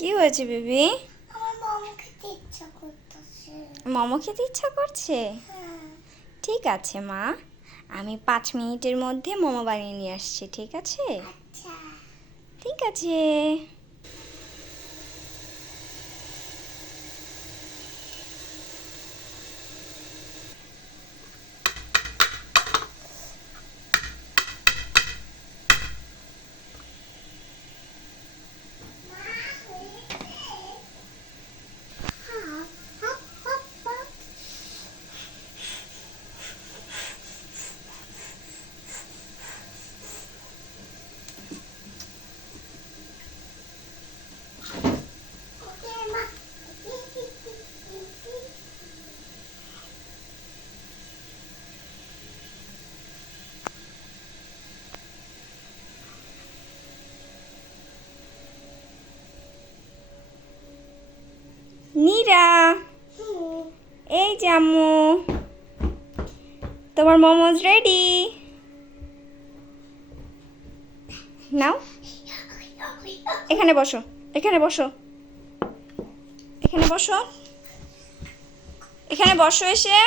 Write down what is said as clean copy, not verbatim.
কি হয়েছে বেবি? আমার মোমো খেতে ইচ্ছা করতেছে। মোমো খেতে ইচ্ছা করছে? হ্যাঁ। ঠিক আছে মা, আমি 5 মিনিটের মধ্যে মোমো বানিয়ে নিয়ে আসছি, ঠিক আছে? আচ্ছা। ঠিক আছে। নীরা, এই যে আম্মু, তোমার মোমোজ রেডি। নাও, এখানে বসো, এখানে বসো, এখানে বসো, এখানে বসো এসে।